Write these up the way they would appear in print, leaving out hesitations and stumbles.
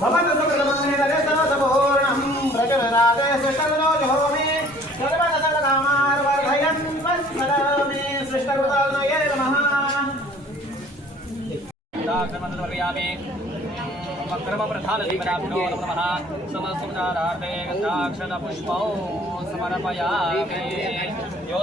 भवतु सुकृतमन्निरते सर्वसम्पूर्णं प्रचलराते सृष्टकृतो जहोमि सर्वसकलकामार्वर्धयन् वत्सरमे सृष्टकृतालये नमः दाक्षमन्तवर्यामि वक्रमप्रधानदीपनाभ्यो नमः समस्तुदारार्थे गन्धाक्षतपुष्पौ समर्पयामि यो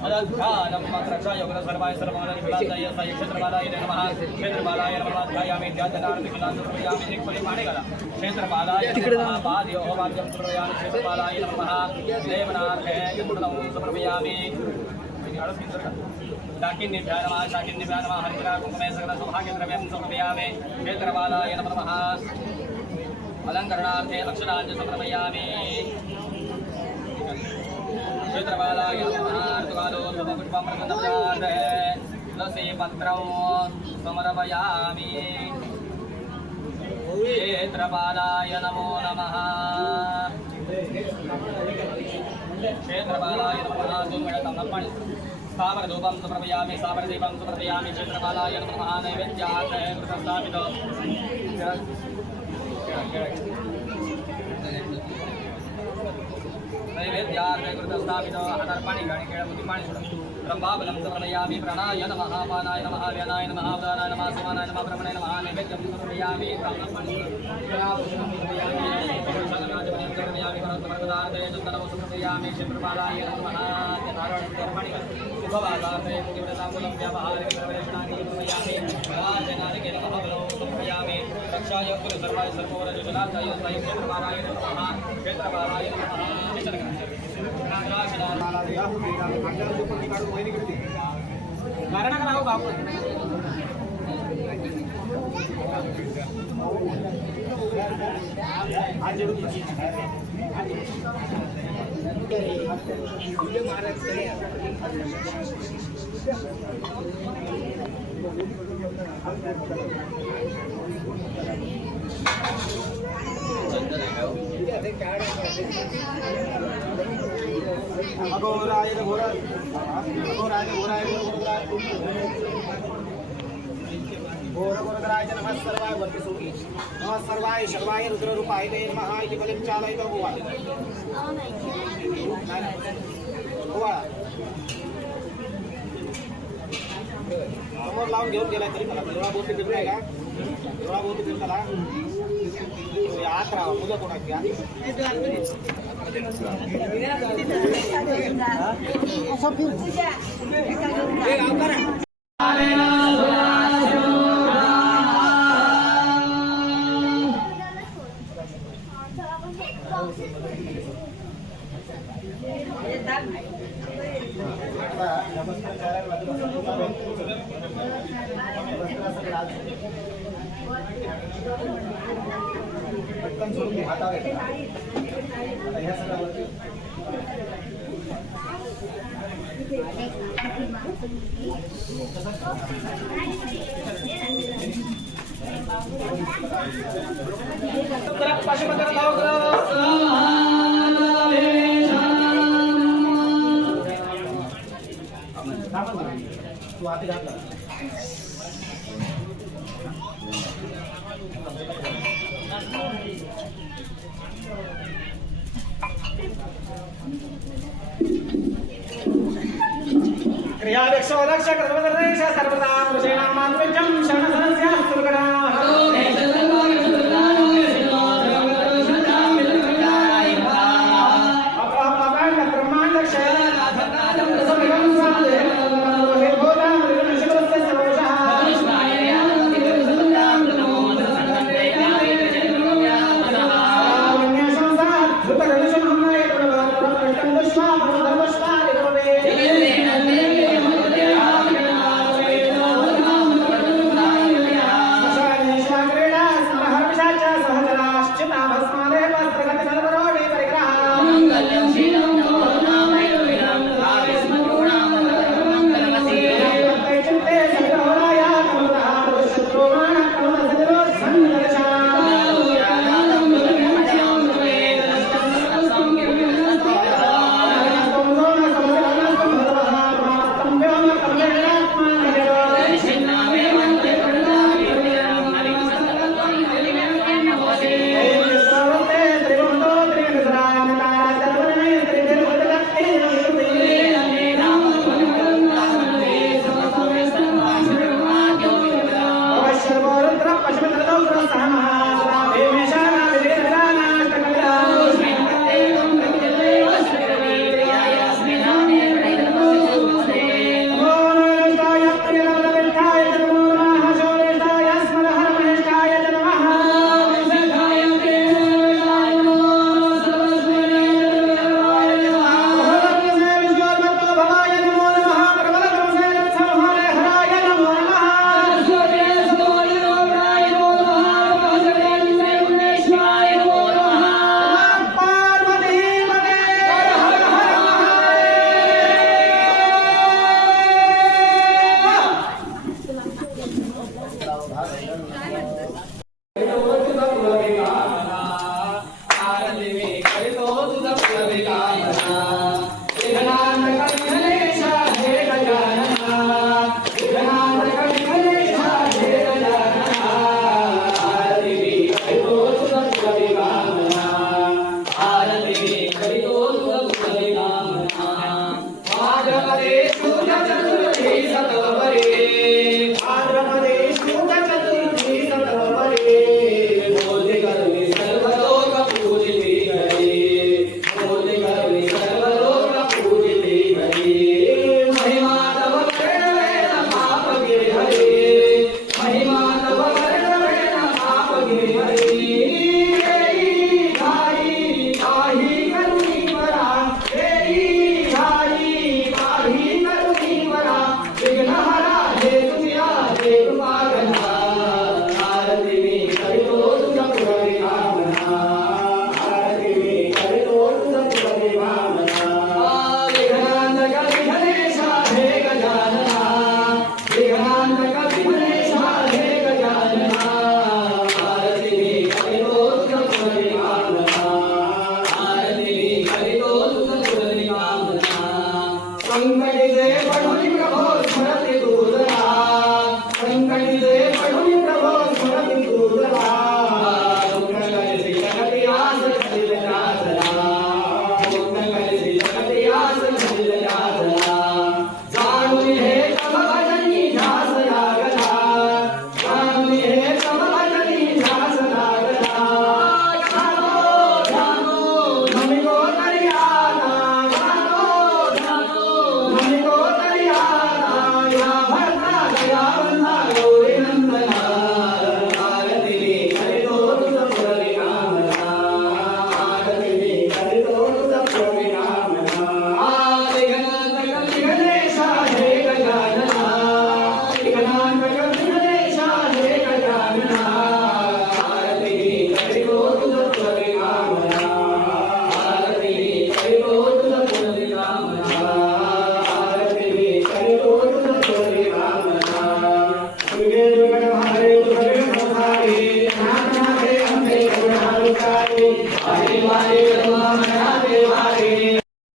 अदध्यानं मन्त्रक्षयोगं सर्वाय सर्वमङ्गलविलासाय क्षेत्रपालाय नमः क्षेत्रपालाय नमः ध्यायामि ध्यानार्थविलासं प्रयामि दिक्परिमाणिकला क्षेत्रपालाय नमः पादयोः वाद्यं प्रयामि क्षेत्रपालाय नमः देवनार्थे गुणं समर्पयामि डाकिन्यभ्यः नमः शाकिन्यभ्यः नमः हरिद्रा कुङ्कुमे सकलसौभाग्यद्रव्यं समर्पयामि क्षेत्रपालाय नमः अलङ्करणार्थे अक्षराञ्च समर्पयामि क्षेत्रपालाय नमः ऋतुकालो पुष्पं प्रसन्नपदार्थे तुलसी पत्रं समर्पयामि क्षेत्रपालाय नमो नमः क्षेत्रपालाय नमः धूममेळतमर्पणि स्थावरधूपं समर्पयामि स्थावरदीपं समर्पयामि क्षेत्रपालाय नमः नैवेद्यार्थे कृतस्थापितो नैवेद्यार्थे कृतस्थापितो अनर्पणि गणिकेळमुदिपाणि ब्रह्माबलं समर्पयामि प्राणाय नमः पानाय नमः व्यानाय नमः उदानाय नमः समानाय नमः ब्रह्मणे नमः नैवेद्यं समर्पयामि समर्पयामि करोत्तमपदार्थे चन्दनं समर्पयामि क्षेत्रपालाय नमः नारायणमर्पणि शुभवादार्थे मुनिव्रताकुलं व्यावहारिकप्रवेशनानि समर्पयामि राजनारिके नमः बलं समर्पयामि रक्षाय सर्वाय सर्वोरजलाय क्षेत्रपालाय नमः क्षेत्रपालाय नमः कारण करावं बापू अघोराय घोराय घोराय घोराय घोरघोरधराय नमः सर्वाय वर्तिसुखी नमः सर्वाय शर्वाय रुद्ररूपाय ते नमः इति बलिं चालयितो भुवा भुवा समोर लावून घेऊन गेलाय तरी मला डोळा बोलते फिरलाय का डोळा बोलते फिरताला आत राहा मुलं कोणाची पटकन सोडून घे हातावर आता ह्या सगळ्यावरती तू आधी घातला क्रियावेक्षो लक्ष कर्मकर्तेश सर्वदा वृषेणामात्मजं शरणसरस्यास्तुर्गणा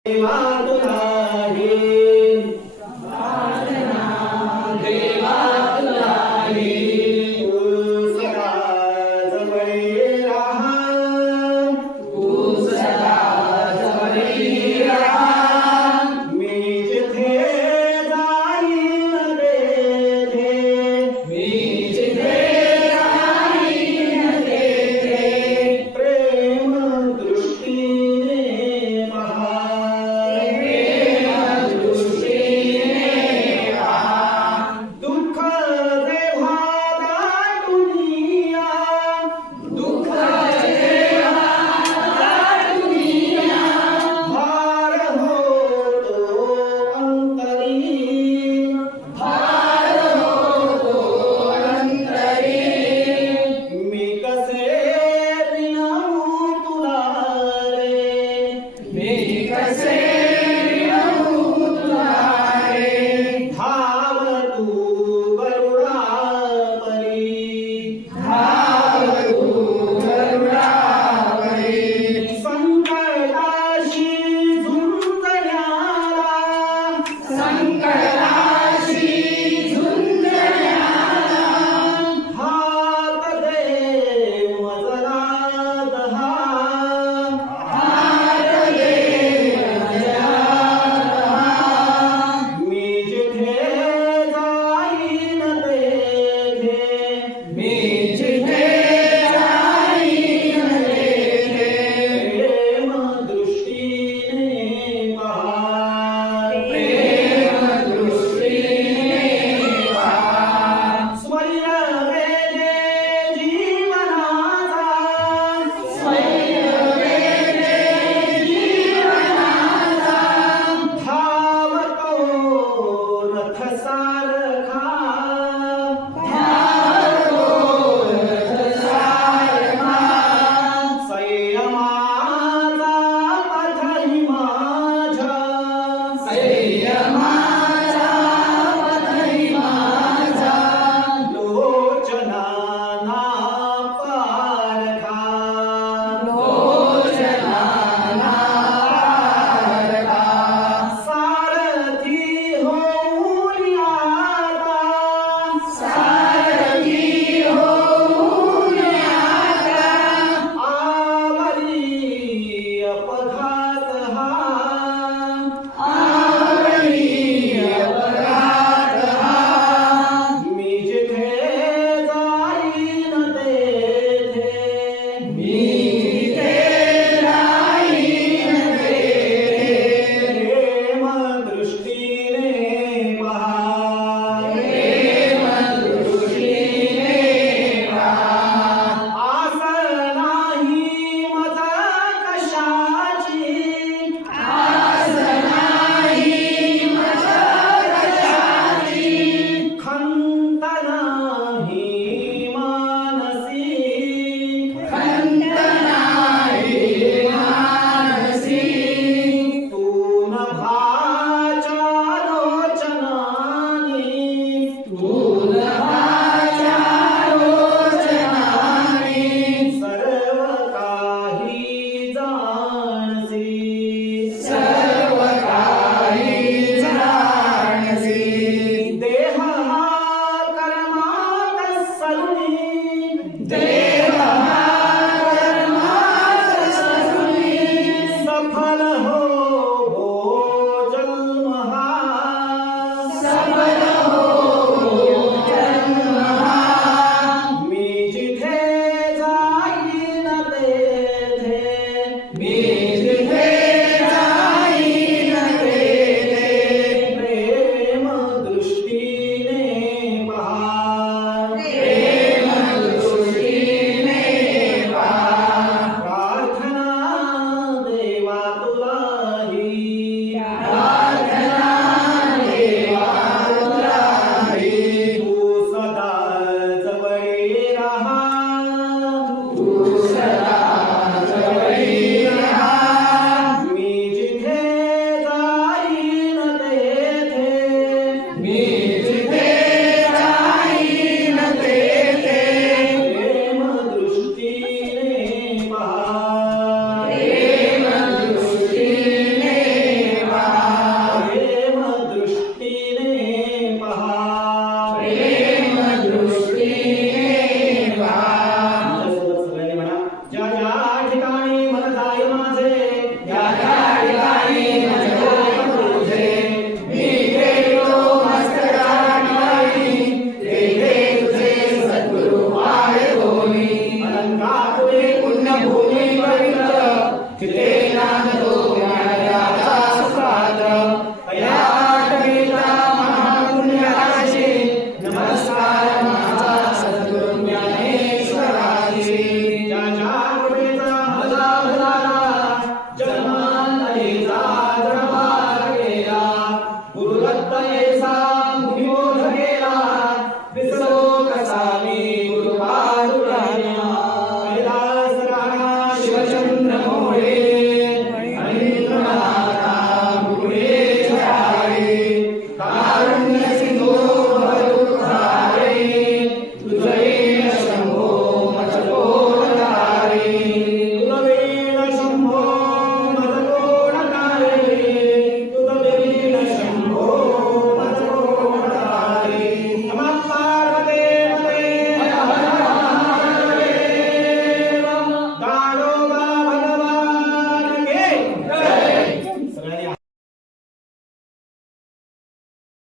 मातु